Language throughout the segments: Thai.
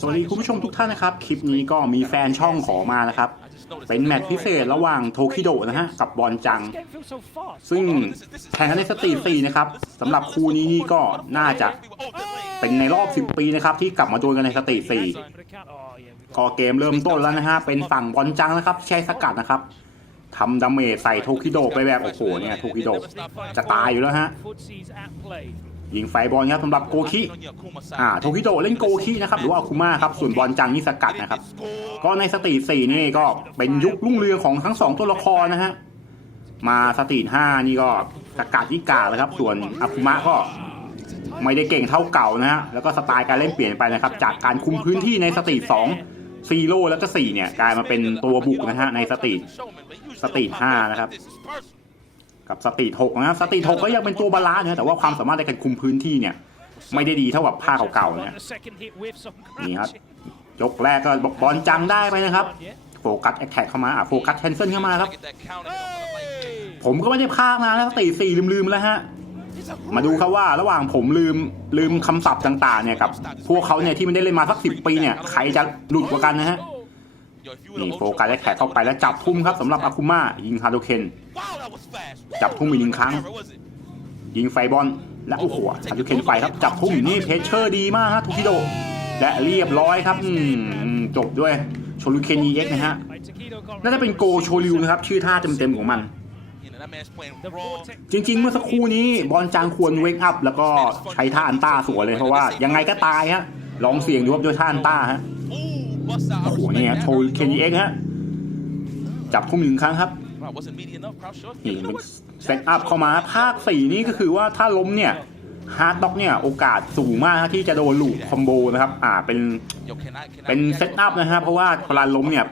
สวัสดีคุณผู้ชมทุกท่านนะครับ คลิปนี้ก็มีแฟนช่องขอมานะครับ เป็นแมตช์พิเศษระหว่างโทคิโดะนะฮะ กับบอลจัง This game feels so fast. ซึ่งแข่งกันในสตรีท4นะครับสำหรับคู่นี้นี่ก็น่าจะเป็นในรอบ 10 ปีนะครับ ที่กลับมาดวลกันในสตรีท But a count- oh, yeah, we've 4ก็เกมเริ่มต้นแล้วนะฮะ เป็นฝั่งบอลจังนะครับที่ใช้สกัดนะครับทำดาเมจใส่โทคิโดะไปแบบโอ้โหเนี่ยโทคิโดะ got จะตายอยู่แล้วฮะ Footsies at play. ยิงไฟบอลครับสำหรับโกคิอ่าโทคิโดะเล่นโกคินะครับหรือว่าอาคุมาครับส่วนบอลจังนี่สกัดนะครับ ก็ในสตรีท4นี่ก็เป็นยุครุ่งเรืองของทั้งสองตัวละครนะฮะมาสตรีท5นี่ก็สกัดที่กาเลยครับ ส่วนอาคุมะก็ไม่ได้เก่งเท่าเก่านะฮะแล้วก็สไตล์การเล่นเปลี่ยนไปนะครับ จากการคุมพื้นที่ในสตรีท2ซีโร่แล้วก็4เนี่ยกลายมาเป็นตัวบุกนะฮะในสตรีทสตรีท5นะครับ กับสตรีท6นะครับสตรีท6ก็ยังเป็นตัวบาลานซ์นะแต่ว่าความสามารถในการคุมพื้นที่เนี่ย ไม่ได้ดีเท่ากับภาคเก่าๆนะฮะ On the second hit with some นี่ครับยกแรกก็บอกบอลจังได้ไปนะครับโฟกัสแอคแท็กเข้ามาอะโฟกัสแคนเซิลเข้ามาครับ ผมก็ไม่ได้พากนะแล้วสตีสี่ลืมๆแล้วฮะมาดูครับว่าระหว่างผมลืมลืมคำศัพท์ต่างๆเนี่ยกับพวกเขาเนี่ยที่ไม่ได้เล่นมาสักสิปีเนี่ยใครจะหลุดกว่ากันนะฮะนี่โฟกัสแอคแท็กเข้าไปแล้วจับทุ่มครับสำหรับอาคุมายิงฮาโดเคน จับทุ่มอีกหนึ่งครั้ง ยิงไฟบอลและโอ้โหฮาโดเคนไฟครับ จับทุ่มนี่เพชเชอร์ดีมากฮะทูคิโด และเรียบร้อยครับจบด้วยโชลูเคนยีเอ็กนะฮะน่าจะเป็นโกโชริวนะครับ ชื่อท่าเต็มๆของมัน จริง ๆ เมื่อสักครู่นี้บอลจางควรเวกอัพ แล้วก็ใช้ท่าอันต้าสวนเลยเพราะว่ายังไงก็ตายฮะลองเสี่ยงดูครับด้วยท่าอันต้าฮะโอ้โหนี่ฮะโชเคนเอ็กฮะจับทุ่มหนึ่งครั้งครับ นี่เป็นเซตอัพเข้ามาภาคสี่นี่ก็คือว่าถ้าล้มเนี่ยฮาร์ดด็อกเนี่ยโอกาสสูงมากฮะที่จะโดนลูกคอมโบนะครับอ่าเป็นเป็นเซตอัพนะครับเพราะว่าเวลาล้มเนี่ย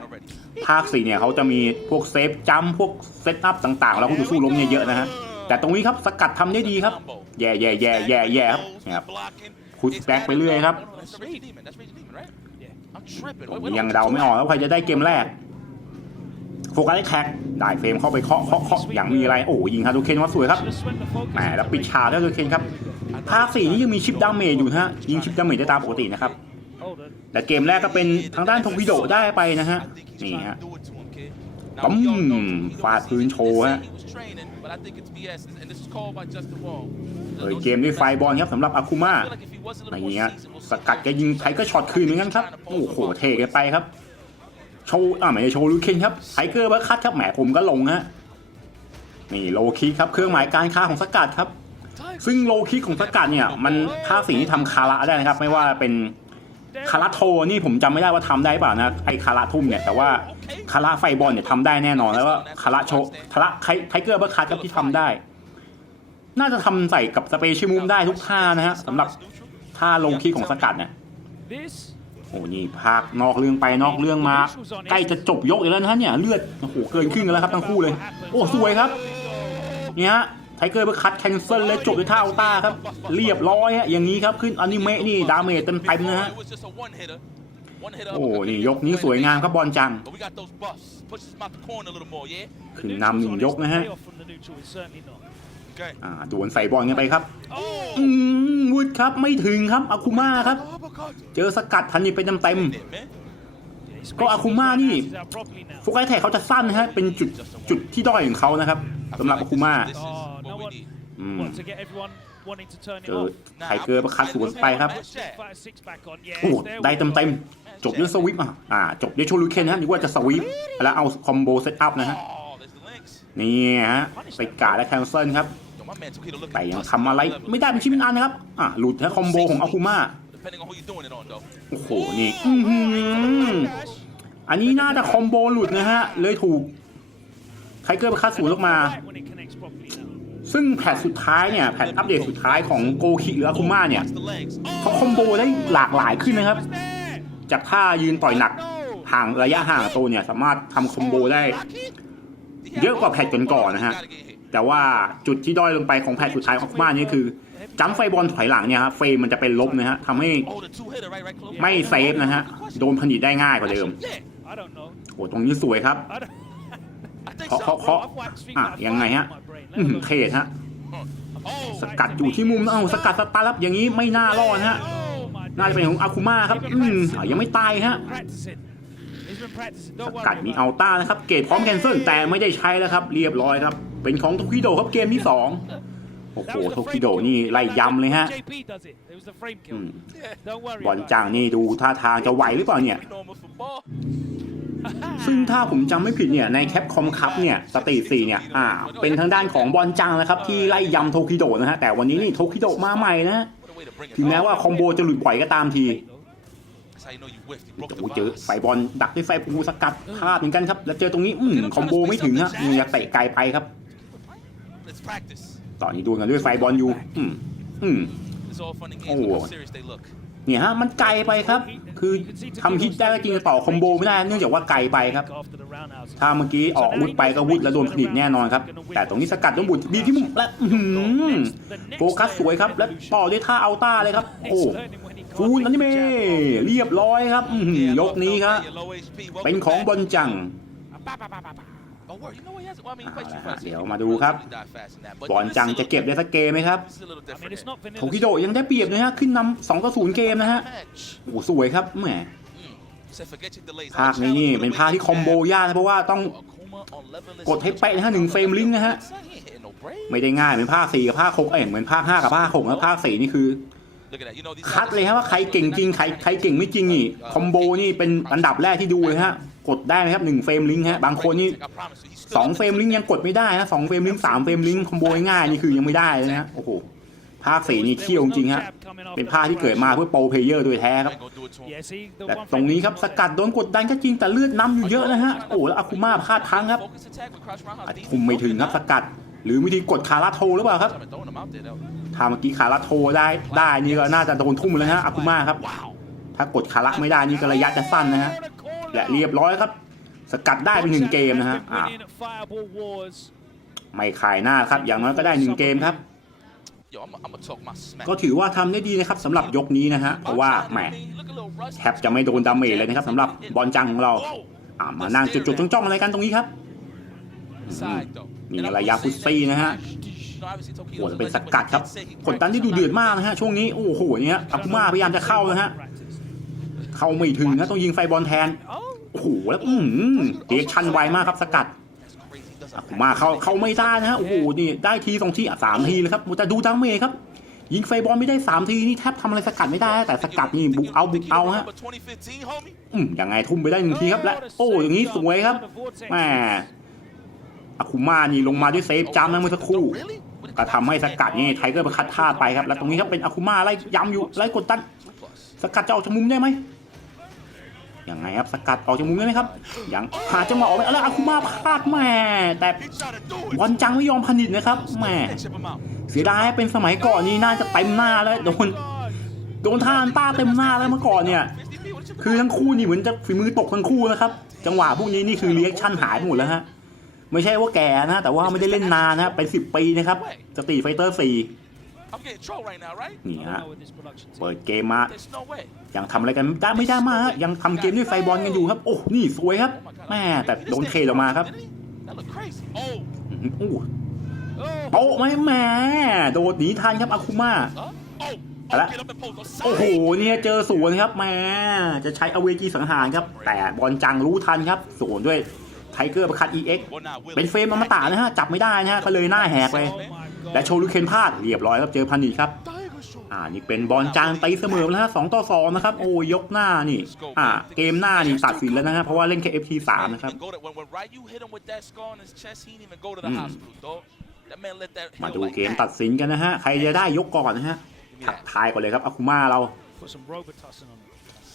ภาคสี่เนี่ยเขาจะมีพวกเซฟจัมป์พวกเซตอัพต่างๆ แล้วคู่ต่อสู้ล้มเนี่ยเยอะนะฮะแต่ตรงนี้ครับสกัดทำได้ดีครับ แย่แย่แย่แย่แย่ครับเนี่ยครับพุชแบ็กไปเรื่อยครับตรงนี้ยังเดาไม่ออกแล้วใครจะได้เกมแรกโฟกัสได้แท็ก ได้เฟรมเข้าไปเคาะเคาะเคาะอย่างมีอะไรโอ้ยิงฮาดูเคนว่าสวยครับแหมแล้วปิดฉากด้วยฮาดูเคนครับภาคสี่นี่ยังมีชิปดาเมจอยู่นะฮะยิงชิปดาเมจได้ตามปกตินะครับแต่เกมแรกก็เป็นทางด้านทงวิโดได้ไปนะฮะนี่ฮะปั๊มฟาดพื้นโชว์ฮะเปิดเกมด้วยไฟบอลครับสำหรับอาคุมาอย่างเงี้ยสกัดแกยิงไทก็ช็อตคืนเหมือนกันครับ โอ้โหเทกันไปครับ โชว์อ่าไม่ใช่โชว์ลูเคนครับไทเกอร์เบอร์คัตครับแหมผมก็ลงฮะนี่โลคิกครับเครื่องหมายการค้าของสกัดครับ ซึ่งโลคิกของสกัดเนี่ย มันภาสิ่งที่ทำคาระได้นะครับ ไม่ว่าเป็นคาระโทนี่ผมจำไม่ได้ว่าทำได้เปล่านะไอคาระทุ่มเนี่ยแต่ว่าคาระไฟบอลเนี่ยทำได้แน่นอนแล้วก็คาระโชคาระไทเกอร์เบอร์คัตครับที่ทำได้ น่าจะทำใส่กับสเปเชียลมูฟได้ทุกท่านะฮะสำหรับท่าโลคิกของสกัดเนี่ย โอ้นี่ภาคนอกเรื่องไปนอกเรื่องมา ใกล้จะจบยกอีกแล้วนะฮะเนี่ยเลือดโอ้โหเกินครึ่งแล้วครับทั้งคู่เลย โอ้สวยครับเนี่ยฮะไทเกอร์ไปคัดแคนเซิลเลยจบด้วยท่าอัลต้าครับ เรียบร้อยฮะอย่างนี้ครับขึ้นอนิเมะนี่ดาเมจเต็มเต็มๆนะฮะโอ้นี่ยกนี้สวยงามครับบอลจังขึ้นนำหนึ่งยกนะฮะ อ่าดวลใส่บอลกันไปครับ Oh! อืมวุดครับไม่ถึงครับอาคุมาครับ เจอสกัดทันนี่ไปเต็ม His Có spacing Akuma is nhỉ? out properly now. ๆโฟกัสแท็กเขาจะสั้นนะฮะเป็นจุดจุดที่ด้อยของเขานะครับสำหรับอาคุมา Oh, no one. อืม What, to get everyone wanting to turn เจ it อ off? ไทเกอร์ประคัดสวนไปครับ Fire six back on. Yes, โอ้ there ได้ we เต็ม go. เต็มๆจบด้วยสวิปอะอ่าจบด้วยโชลูเคนนะนึกว่าจะสวิปแล้วเอาคอมโบเซตอัพนะฮะนี่ฮะไปกาและแคนเซิลครับ แต่ยังทำอะไรไม่ได้เป็นชิ้นเป็นอันนะครับ อะ หลุดนะคอมโบของอาคุมาโอ้โห นี่อืออันนี้น่าจะคอมโบหลุดนะฮะ เลยถูกไทเกอร์ไปคัดสวนออกมา ซึ่งแพทสุดท้ายเนี่ย แพทอัปเดตสุดท้ายของโกคิหรืออาคุมาเนี่ยเขาคอมโบได้หลากหลายขึ้นนะครับ จากท่ายืนต่อยหนักห่างระยะห่างกับตัวเนี่ย สามารถทำคอมโบได้ เยอะกว่าแพทก่อนๆนะฮะ แต่ว่าจุดที่ด้อยลงไปของแพทสุดท้ายของอาคุมานี่คือจัมไฟบอลถอยหลังเนี่ยฮะเฟรมมันจะเป็นลบนะฮะทำให้ไม่เซฟนะฮะโดนผลิตได้ง่ายกว่าเดิมโอ้ตรงนี้สวยครับเคาะเคาะเคาะอะยังไงฮะ on my brain. อื้อ Let หื me อ look. เทฮะสกัดอยู่ที่มุมเอ้าสกัดสตาร์ล้วอย่างนี้ไม่น่ารอดฮะน่าจะเป็นของอาคุมาครับอืมยังไม่ตายฮะสกัดมี about อัลต้านะครับ เกตพร้อมแคนเซิลแต่ไม่ได้ใช้แล้วครับ เรียบร้อยครับ เป็นของโทคิโดครับเกมที่สองโอ้โห That was the โท frame คิโด kill. นี่ไล่ยำเลยฮะ JP does it. It was the frame อื kill. ม Don't worry บอล about จางนี่ดูท่าทางจะไหวหรือเปล่าเนี่ย ซึ่งถ้าผมจำไม่ผิดเนี่ยในแคปคอมคัพเนี่ยสตรีทสี่เนี่ยอ่าเป็นทางด้านของบอลจังนะครับที่ไล่ยำโทคิโดนะฮะแต่วันนี้นี่โทคิโดมาใหม่นะฮะถึงแม้ว่าคอมโบจะหลุดบ่อยก็ตามที it. โอ้โหเจอไฟบอลดักด้วยไฟปูสกัดพลาดเหมือนกันครับ แล้วเจอตรงนี้อืมคอมโบไม่ถึงฮะนี่จะเตะไกลไปครับ ตอนนี้ดูกันด้วยไฟบอลอยู่อืมอืมเนี่ยฮะมันไกลไปครับ คือทำฮิตได้ก็จริงแต่ต่อคอมโบไม่ได้เนื่องจากว่าไกลไปครับ After the roundhouse. ถ้าเมื่อกี้ออกอาวุธไปก็วุธแล้วโดนผลิตแน่นอนครับ แต่ตรงนี้สกัดต้องบุดดีที่มุมและอื้อหือโฟกัสสวยครับ และต่อด้วยท่าอัลต้าเลยครับ โอ้ฟูนอนิเมะเรียบร้อยครับอื้อหือยกนี้ครับเป็นของบอลจัง เดี๋ยวมาดูครับ บอลจังจะเก็บได้สักเกมไหมครับ I mean, it's not โท vanilla. คิโดะยังได้เปรียบนะฮะ ขึ้นนำสองต่อศูนย์เกมนะฮะ โอ้โหสวยครับแหมภาคนี้นี่เป็นภาคที่คอมโบยากนะเพราะว่าต้องกดให้เป๊ะนะฮะหนึ่งเฟรมลิงก์นะฮะ ไม่ได้ง่ายเหมือนภาคสี่กับภาคหกเอ้ยเหมือนภาคห้ากับภาคหกแล้วภาคสี่นี่คือ คัดเลยครับว่าใครเก่งจริงใครใครเก่งไม่จริงนี่คอมโบนี่เป็นอันดับแรกที่ดูเลยฮะกดได้ไหมครับหนึ่งเฟรมลิงก์ฮะบางคนนี่สองเฟรมลิงก์ยังกดไม่ได้นะสองเฟรมลิงก์สามเฟรมลิงก์คอมโบง่ายๆนี่คือยังไม่ได้เลยนะฮะโอ้โหภาคสี่นี่เขี้ยวจริงฮะเป็นภาคที่เกิดมาเพื่อโปรเพลเยอร์โดยแท้ครับ Yeah, see, the และ one ตรงนี้ครับ frame สกัดโดนกดดันก็จริงแต่เลือดน้ำอยู่เยอะนะฮะโอ้แล้วอาคุมาพลาดพังครับคุมไม่ถึงครับสกัด หรือวิธีกดคาราโทหรือเปล่าครับ ถ้าเมื่อกี้คาราโทได้ได้นี่ก็น่าจะโดนทุ่มเลยฮะอาคุมาครับ ถ้ากดคาระไม่ได้นี่ก็ระยะจะสั้นนะฮะและเรียบร้อยครับ สกัดได้ไปหนึ่งเกมนะฮะอ่า Winning at Fireball Wars. ไม่ขายหน้าครับ อย่างน้อยก็ได้หนึ่งเกมครับ ก็ถือว่าทำได้ดีนะครับสำหรับยกนี้นะฮะเพราะว่าแหมแทบจะไม่โดนดาเมจเลยนะครับสำหรับบอลจังของเราอ่ามานั่งจุดๆจ้องๆอะไรกันตรงนี้ครับนี่ระยะฟุตซี่นะฮะ โอ้โหแล้วเป็นสกัดครับกดดันที่ดูเดือดมากนะฮะช่วงนี้โอ้โหเนี่ยอาคุมาพยายามจะเข้านะฮะเข้าไม่ถึงนะต้องยิงไฟบอลแทน Oh, โอ้โหแล้วอืมเรียกชันไวมากครับสกัดอาคุมาเข้าเข้าไม่ได้นะฮะโอ้โหนี่ได้ทีสองทีอะสามทีเลยครับแต่ดูดาเมจครับยิงไฟบอลไม่ได้สามทีนี่แทบทำอะไรสกัดไม่ได้ แต่สกัดนี่บุกเอาบุกเอาฮะอืมยังไงทุ่มไปได้หนึ่งทีครับและโอ้อย่างนี้สวยครับแหมอาคุมานี่ลงมาด้วยเซฟจัมป์นะเมื่อสักครู่ ก็ทำให้สกัดนี่ไทเกอร์ไปคัดท่าไปครับ แล้วตรงนี้ครับเป็นอาคุมาไล่ย้ำอยู่ไล่กดดันสกัดจะออกจากมุมได้ไหมยังไงครับสกัดออกจากมุมได้ไหมครับยังหาจังหวะออกไปแล้วอาคุมาพลาดแม่แต่บอลจังไม่ยอมผนิตนะครับแม่เสียดายเป็นสมัยก่อนนี่น่าจะเต็มหน้าแล้วโดนโดนท่าอันต้าเต็มหน้าแล้วเมื่อก่อนเนี่ย คือทั้งคู่นี่เหมือนจะฝีมือตกทั้งคู่นะครับ จังหวะพวกนี้นี่คือเรียกชั่นหายหมดแล้วฮะ ไม่ใช่ว่าแก่นะ แต่ว่าไม่ได้เล่นนานนะเป็นสิบปีนะครับสตรีไฟเตอร์สี่นี่ I ฮะ don't know with this production team. เปิดเกมมายังทำอะไรกันได้ไม่ได้มากฮะยังทำเกมด้วยไฟบอลกันอยู่ครับ โอ้นี่สวยครับแม่แต่โดนเทออกมาครับอื้อหือโอ้ Oh, โต๊ะไหมแหม่โดดหนีทันครับอาคุมาโอ้โหเนี่ยเจอสวนครับแหม่จะใช้อเวจีสังหารครับ แต่บอลจังรู้ทันครับสวนด้วย ไทเกอร์ประคัด EX เป็นเฟรมอมตะนะฮะ จับไม่ได้นะฮะก็เลยหน้าแหกเลย oh my god. และโชลูเคนพลาดเรียบร้อยครับเจอพันนีครับอ่านี่เป็นบอลจางตีเสมอแล้วฮะสองต่อสองนะครับ โอ้ยกหน้านี่อ่าเกมหน้านี่ตัดสินแล้วนะฮะเพราะว่าเล่นแค่ FT สามนะครับอืมมาดูเกมตัดสินกันนะฮะ ใครจะได้ยกก่อนนะฮะทักทายก่อนเลยครับอาคุมาเรา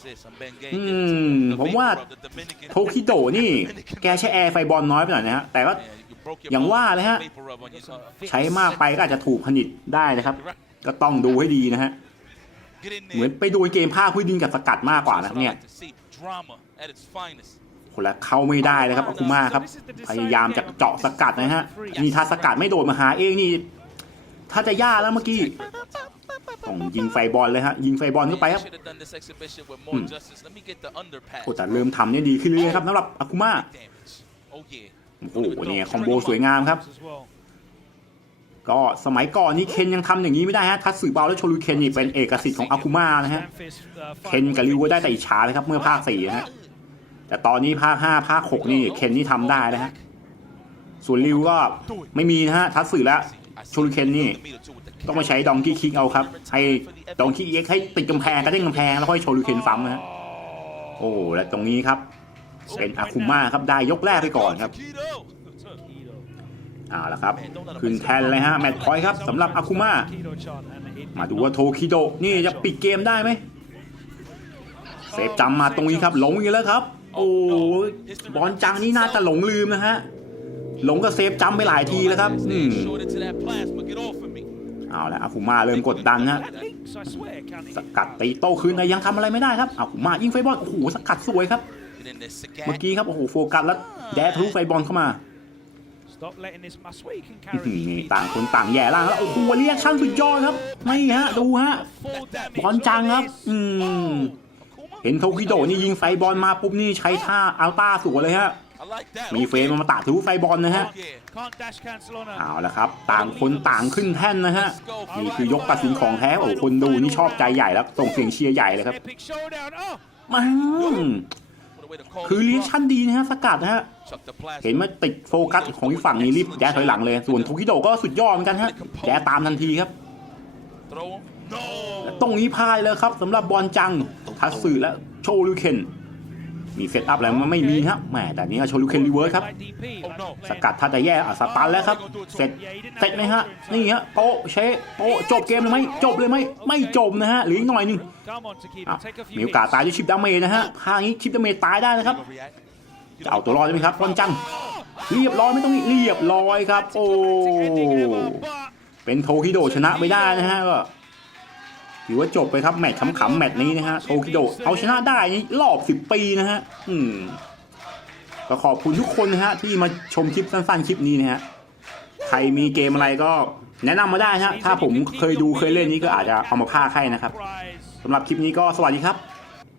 Put some Robitussin on it. อืมผมว่าโทคิโดะนี่ แกใช้แอร์ไฟบอลน้อยไปหน่อยนะฮะ แต่ก็อย่างว่าเลยฮะ ใช้มากไปก็อาจจะถูกผลิตได้นะครับ ก็ต้องดูให้ดีนะฮะ เหมือนไปดูเกมภาคพื้นดินกับสกัดมากกว่านะครับเนี่ยคนละเข้าไม่ได้เลยครับอาคุมาครับ พยายามจะเจาะสกัดนะฮะ นี่ถ้าสกัดไม่โดดมาหาเองนี่ ถ้าจะยากแล้วเมื่อกี้ ต้องยิงไฟบอลเลยฮะ ยิงไฟบอลเข้าไปครับอืมโอ้แต่เริ่มทำเนี่ยดีขึ้นเรื่อยๆครับสำหรับอาคุมาโอ้โหเนี่ยคอมโบสวยงามครับ As well. ก็สมัยก่อนนี่เคนยังทำอย่างนี้ไม่ได้ฮะทัตสึเบาและโชลูเคนนี่เป็นเอกสิทธิ์ของอากุมานะฮะ Memphis, uh, เคนกับริวก็ได้แต่อิจฉาเลยครับเมื่อภาคสี่นะฮะแต่ตอนนี้ภาคห้าภาคหกนี่เคนนี่ทำได้นะฮะส่วนริวก็ไม่มีนะฮะทัตสึและโชลูเคนนี่ ต้องมาใช้ดองกี้คิกเอาครับให้ดองกี้เอ็กให้ติดกำแพงกระเด้งกำแพงแล้วค่อยโชว์ลูเคนซ้ำนะฮะโอ้และตรงนี้ครับ เป็นอาคุม่าครับได้ยกแรกไปก่อนครับเอาละครับขึ้นแทนเลยฮะแมตช์พอยต์ครับสำหรับอาคุม่ามาดูว่าโทคิโดนี่จะปิดเกมได้ไหมเซฟจำมาตรงนี้ครับหลงอีกแล้วครับ โอ้บอลจังนี่น่าจะหลงลืมนะฮะหลงกับเซฟจำไปหลายทีแล้วครับอืม เอาละอาคุมาเริ่มกดดันฮะสกัดตีโต้คืนแต่ยังทำอะไรไม่ได้ครับอาคุมายิงไฟบอลโอ้โหสกัดสวยครับ เมื่อกี้ครับโอ้โหโฟกัสแล้วแดดทะลุไฟบอลเข้ามานี่ต่างคนต่างแย่ล่างแล้วโอ้โหเรียกชั่นสุดยอดครับไม่ฮะดูฮะบอลจังครับอืมเห็นโทคิโดนี่ยิงไฟบอลมาปุ๊บนี่ใช้ท่าอัลต้าสวยเลยฮะ มีเฟรมมาตัดทะลุไฟบอลนะฮะ Can't dash cancel on her. เอาละครับ ต่างคนต่างขึ้นแท่นนะฮะนี่คือยกตัดสินของแท้โอ้โหคนดูนี่ชอบใจใหญ่แล้วส่งเสียงเชียร์ใหญ่เลยครับ Epic showdown. Oh, มาคือเรียกชั่นดีนะฮะสกัดนะฮะเห็นมาติดโฟกัสของอีกฝั่งนี้รีบแย่ถอยหลังเลย ส่วนโทคิโดะก็สุดยอดเหมือนกันฮะแย่ตามทันทีครับและตรงนี้พลาดเลยครับสำหรับบอลจังทัสสึและโชลูเคน มีเซตอัพอะไรมันไม่มีฮะแหมแต่นี้โชลูเคนรีเวิร์สครับ like DP. Oh, no. สกัดถ้าจะแย่อะสตันแล้วครับ เสร็จเสร็จไหมฮะ นี่ฮะโปะเชะโปะจบเกมเลยไหมจบเลยไหมไม่จบนะฮะเหรืออีกหน่อยหนึง Come on, Takedo. อะ Take a few มีโอกาส hits. ตายด้วยชิปดาเมจนะฮะพางี้ชิปดาเมจตายได้นะครับจะเอาตัวรอดได้ไหมครับบอลจังเรียบร้อยไม่ต้องเรียบร้อยครับ โอ้เป็นโทคิโดชนะไม่ได้นะฮะก็ ถือว่าจบไปครับแมตช์ขำๆแมตช์นี้นะฮะโตคิโดเอาชนะได้นี่รอบสิบปีนะฮะอืมก็ขอบคุณทุกคนนะฮะที่มาชมคลิปสั้นๆคลิปนี้นะฮะใครมีเกมอะไรก็แนะนำมาได้นะฮะถ้าผมเคยดูเคยเล่นนี้ก็อาจจะเอามาพากให้นะครับสำหรับคลิปนี้ก็สวัสดีครับ